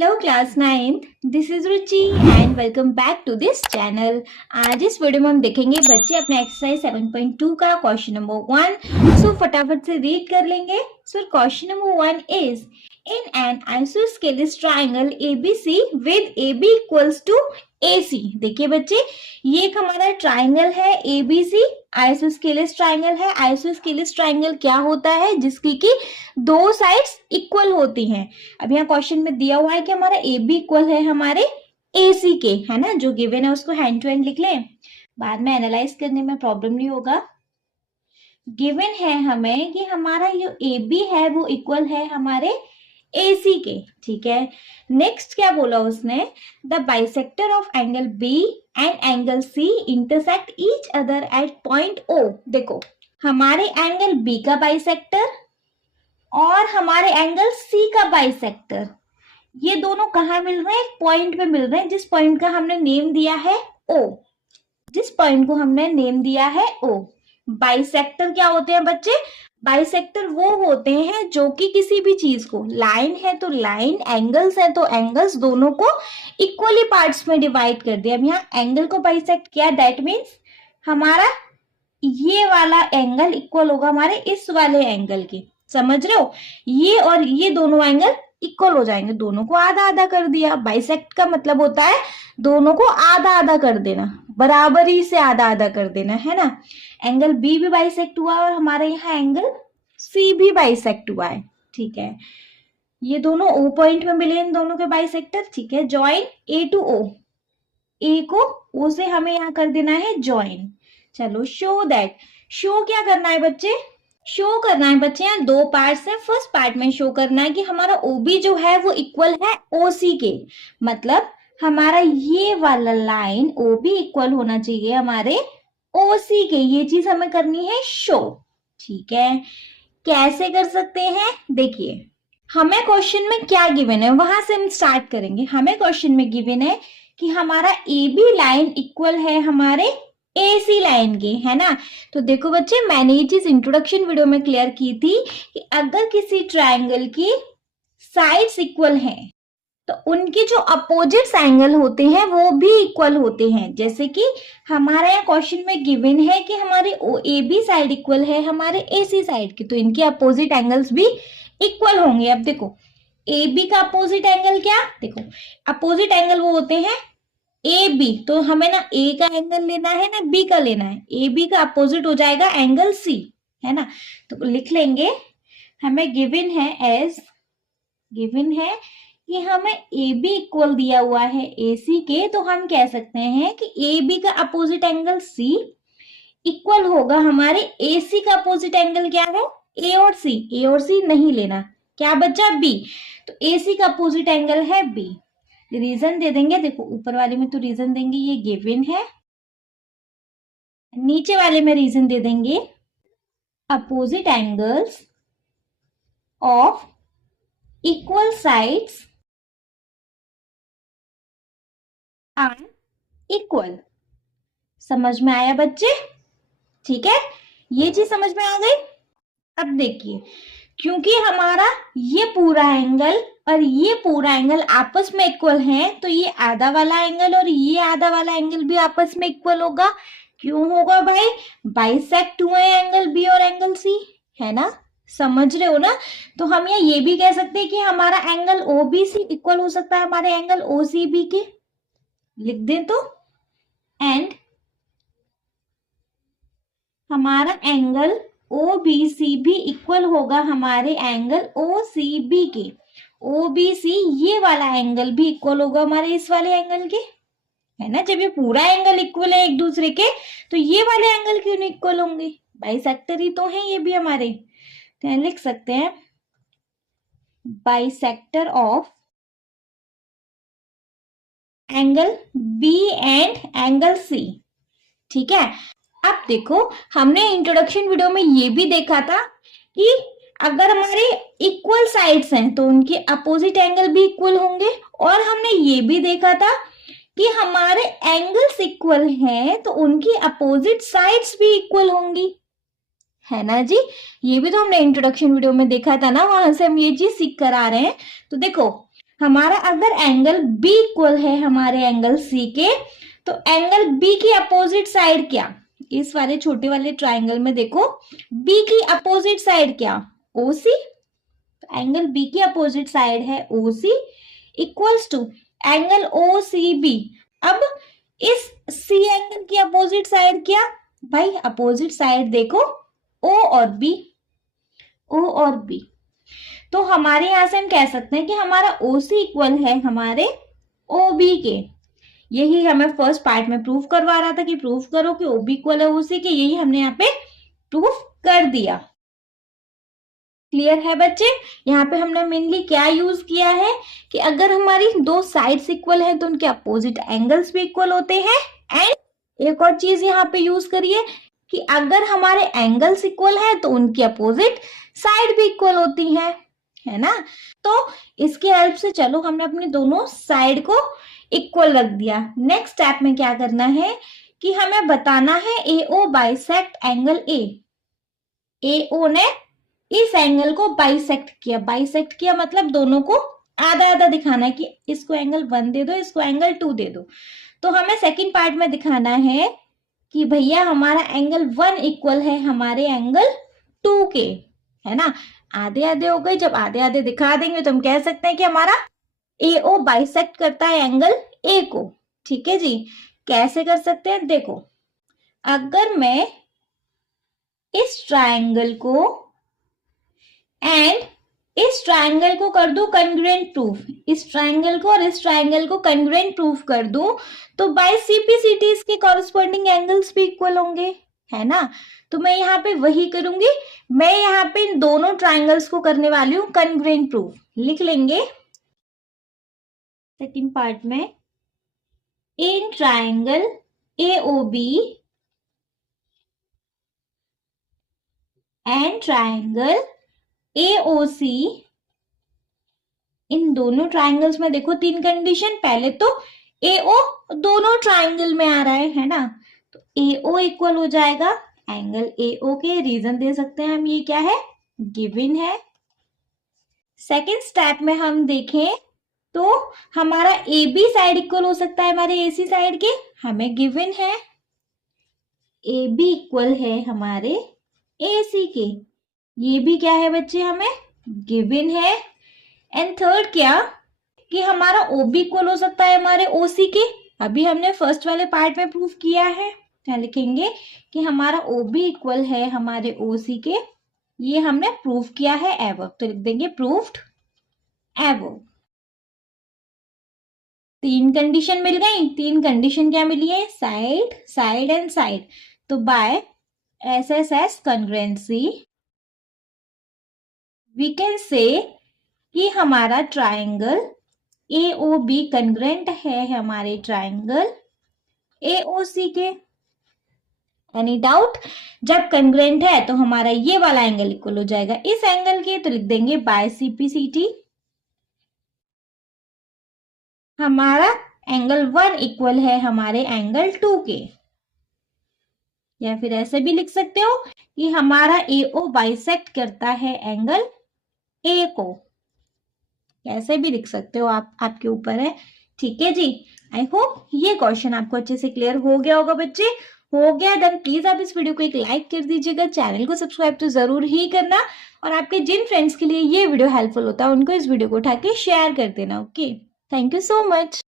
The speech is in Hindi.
Hello class 9th, this is Ruchi and welcome back to this channel. आज इस वीडियो में हम देखेंगे बच्चे अपने एक्सरसाइज 7.2 का क्वेश्चन नंबर 1। सो फटाफट से रीड कर लेंगे। So question number 1 is in an isosceles triangle ABC with AB equals to AC। देखिए बच्चे, ये एक हमारा ट्राइंगल है एबीसी, आइसोस्केलस ट्राइंगल है। आइसोस्केलस ट्राइंगल क्या होता है? जिसकी की दो साइड्स इक्वल होती हैं। अब यहाँ क्वेश्चन में दिया हुआ है कि हमारा ए बी इक्वल है हमारे ए सी के, है ना। जो गिवन है उसको हैंड टू हैंड लिख लें, बाद में एनालाइज करने में प्रॉब्लम नहीं होगा। गिवन है हमें कि हमारा जो ए बी है वो इक्वल है हमारे ए सी के, ठीक है। नेक्स्ट क्या बोला उसने? The bisector of angle B and angle C intersect each other at point O. देखो, हमारे एंगल बी का बाइसेक्टर और हमारे एंगल सी का बाइसेक्टर, ये दोनों कहाँ मिल रहे हैं? एक पॉइंट पे मिल रहे हैं, जिस पॉइंट का हमने नेम दिया है O। जिस पॉइंट को हमने नेम दिया है O। बाइसेक्टर क्या होते हैं बच्चे? बाइसेक्टर वो होते हैं जो कि किसी भी चीज को, लाइन है तो लाइन, एंगल्स है तो एंगल्स, दोनों को इक्वली पार्ट्स में डिवाइड कर दिया। अब यहाँ एंगल को बाइसेक्ट किया, दैट मीन्स हमारा ये वाला एंगल इक्वल होगा हमारे इस वाले एंगल के। समझ रहे हो? ये और ये दोनों एंगल इक्वल हो जाएंगे, दोनों को आधा आधा कर दिया। बाइसेक्ट का मतलब होता है दोनों को आधा आधा कर देना, बराबरी से आधा आधा कर देना, है ना। एंगल बी भी बाइसेक्ट हुआ और हमारे यहाँ एंगल सी भी बाइसेक्ट हुआ है, ठीक है। ये दोनों ओ पॉइंट में मिले, इन दोनों के बाइसेक्टर, ठीक है। ज्वाइन ए टू ओ, ए को ओ से हमें यहाँ कर देना है ज्वाइन। चलो, शो दैट। शो क्या करना है बच्चे? शो करना है बच्चे, यहाँ दो पार्ट्स हैं। फर्स्ट पार्ट में शो करना है कि हमारा OB जो है वो इक्वल है OC के, मतलब हमारा ये वाला लाइन OB इक्वल होना चाहिए हमारे OC के। ये चीज हमें करनी है शो, ठीक है। कैसे कर सकते हैं? देखिए, हमें क्वेश्चन में क्या गिवन है वहां से हम स्टार्ट करेंगे। हमें क्वेश्चन में गिवन है कि हमारा AB लाइन इक्वल है हमारे AC लाइन के, है ना। तो देखो बच्चे, मैंने ये चीज इंट्रोडक्शन वीडियो में क्लियर की थी कि अगर किसी ट्राइंगल की साइड्स इक्वल हैं तो उनके जो अपोजिट एंगल होते हैं वो भी इक्वल होते हैं। जैसे कि हमारा यहाँ क्वेश्चन में गिवन है कि हमारे AB साइड इक्वल है हमारे AC साइड की, तो इनके अपोजिट एंगल्स भी इक्वल होंगे। अब देखो, AB का अपोजिट एंगल क्या? देखो, अपोजिट एंगल वो होते हैं ए बी, तो हमें ना ए का एंगल लेना है ना बी का लेना है। ए बी का अपोजिट हो जाएगा एंगल सी, है ना। तो लिख लेंगे, हमें गिवन है एज, गिवन है कि हमें ए बी इक्वल दिया हुआ है ए सी के, तो हम कह सकते हैं कि ए बी का अपोजिट एंगल सी इक्वल होगा हमारे ए सी का अपोजिट एंगल क्या है? ए और सी। ए और सी नहीं लेना, क्या बचा? बी। तो ए सी का अपोजिट एंगल है बी। रीजन दे देंगे, देखो ऊपर वाले में तो रीजन देंगे ये गिवन है, नीचे वाले में रीजन दे देंगे opposite angles of equal sides are equal. समझ में आया बच्चे? ठीक है, ये चीज समझ में आ गई। अब देखिए, क्योंकि हमारा ये पूरा एंगल और ये पूरा एंगल आपस में इक्वल है, तो ये आधा वाला एंगल और ये आधा वाला एंगल भी आपस में इक्वल होगा। क्यों होगा भाई? बाइसेक्ट हुए एंगल बी और एंगल सी, है ना। समझ रहे हो ना? तो हम ये भी कह सकते हैं कि हमारा एंगल OBC इक्वल हो सकता है हमारे एंगल OCB के। लिख दें तो, एंड हमारा एंगल OBC भी इक्वल होगा हमारे एंगल OCB के। OBC ये वाला एंगल भी इक्वल होगा हमारे इस वाले एंगल के, है ना। जब ये पूरा एंगल इक्वल है एक दूसरे के, तो ये वाले एंगल क्यों नहीं इक्वल होंगे? बाइसेक्टर ही तो है ये भी हमारे। तो लिख सकते हैं bisector of angle B and angle C, ठीक है। अब देखो, हमने इंट्रोडक्शन वीडियो में ये भी देखा था कि अगर हमारे इक्वल साइड्स हैं तो उनके अपोजिट एंगल भी इक्वल होंगे, और हमने ये भी देखा था कि हमारे एंगल्स इक्वल हैं तो उनकी अपोजिट साइड्स भी इक्वल होंगी, है ना जी। ये भी तो हमने इंट्रोडक्शन वीडियो में देखा था ना, वहां से हम ये चीज सीख कर आ रहे हैं। तो देखो, हमारा अगर एंगल बी इक्वल है हमारे एंगल सी के, तो एंगल बी की अपोजिट साइड क्या, इस वाले छोटे वाले ट्राइंगल में देखो बी की अपोजिट साइड क्या, ओसी। एंगल बी की अपोजिट साइड है OC equals to angle O C B. अब इस सी एंगल की अपोजिट साइड क्या भाई, अपोजिट साइड देखो ओ और बी, ओ और बी। तो हमारे यहां से हम कह सकते हैं कि हमारा ओसी इक्वल है हमारे ओ बी के। यही हमें फर्स्ट पार्ट में प्रूफ करवा रहा था कि प्रूफ करो कि ओबी इक्वल है ओसी के, यही हमने यहाँ पे प्रूफ कर दिया। क्लियर है बच्चे? यहाँ पे हमने मेनली क्या यूज किया है कि अगर हमारी दो साइड्स इक्वल है तो उनके अपोजिट एंगल्स भी इक्वल होते हैं। एंड एक और चीज यहाँ पे यूज करिए कि अगर हमारे एंगल्स इक्वल है तो उनकी अपोजिट साइड भी इक्वल होती है ना। तो इसके हेल्प से चलो हमने अपनी दोनों साइड को इक्वल रख दिया। नेक्स्ट स्टेप में क्या करना है कि हमें बताना है एओ बाइसेक्ट एंगल ए। एओ ने इस एंगल को बाइसेक्ट किया, बाइसेक्ट किया मतलब दोनों को आधा आधा दिखाना है कि इसको एंगल 1 दे दो, इसको एंगल 2 दे दो। तो हमें सेकंड पार्ट में दिखाना है कि भैया हमारा एंगल 1 इक्वल है हमारे एंगल 2 के, है ना। आधे आधे हो गए, जब आधे आधे दिखा देंगे तो हम कह सकते हैं कि हमारा एओ बाइसेक्ट करता है एंगल ए को। ठीक है जी, कैसे कर सकते हैं देखो, अगर मैं इस ट्रायंगल को एंड इस ट्रायंगल को कर दूं कंग्रुएंट प्रूफ, इस ट्रायंगल को और इस ट्रायंगल को कंग्रुएंट प्रूफ कर दूं, तो बाय सीपीसीटी इसके कॉरस्पॉन्डिंग एंगल्स भी इक्वल होंगे, है ना। तो मैं यहाँ पे वही करूंगी, मैं यहाँ पे इन दोनों ट्रायंगल्स को करने वाली हूँ कंग्रुएंट प्रूफ। लिख लेंगे सेकंड पार्ट में, in triangle AOB and triangle AOC, इन दोनों ट्रायंगल्स में देखो 3 कंडीशन। पहले तो AO दोनों ट्रायंगल में आ रहा है ना, तो AO इक्वल हो जाएगा एंगल AO के। रीजन दे सकते हैं हम, ये क्या है, गिवन है। सेकेंड स्टेप में हम देखें तो हमारा AB साइड इक्वल हो सकता है हमारे AC साइड के, हमें गिवन है। AB इक्वल है हमारे AC के, ये भी क्या है बच्चे, हमें गिवन है। एंड थर्ड क्या कि हमारा OB इक्वल हो सकता है हमारे OC के, अभी हमने फर्स्ट वाले पार्ट में प्रूफ किया है। क्या लिखेंगे कि हमारा OB इक्वल है हमारे OC के, ये हमने प्रूफ किया है एबव, तो लिख देंगे प्रूफ्ड एबव। 3 कंडीशन मिल गई। 3 कंडीशन क्या मिली है, साइड, साइड एंड साइड। तो by SSS congruency we can say कि हमारा ट्रायंगल AOB कंग्रुएंट है हमारे ट्रायंगल AOC के। Any doubt? जब कंग्रुएंट है तो हमारा ये वाला एंगल इक्वल हो जाएगा इस एंगल के, तो लिख देंगे बाय CPCT हमारा एंगल 1 इक्वल है हमारे एंगल 2 के। या फिर ऐसे भी लिख सकते हो कि हमारा AO बाइसेक्ट करता है एंगल A को, कैसे भी लिख सकते हो आप, आपके ऊपर है। ठीक है जी, आई होप ये क्वेश्चन आपको अच्छे से क्लियर हो गया होगा बच्चे। हो गया देन प्लीज आप इस वीडियो को एक लाइक कर दीजिएगा, चैनल को सब्सक्राइब तो जरूर ही करना, और आपके जिन फ्रेंड्स के लिए ये वीडियो हेल्पफुल होता है उनको इस वीडियो को उठा के शेयर कर देना। Okay, thank you so much.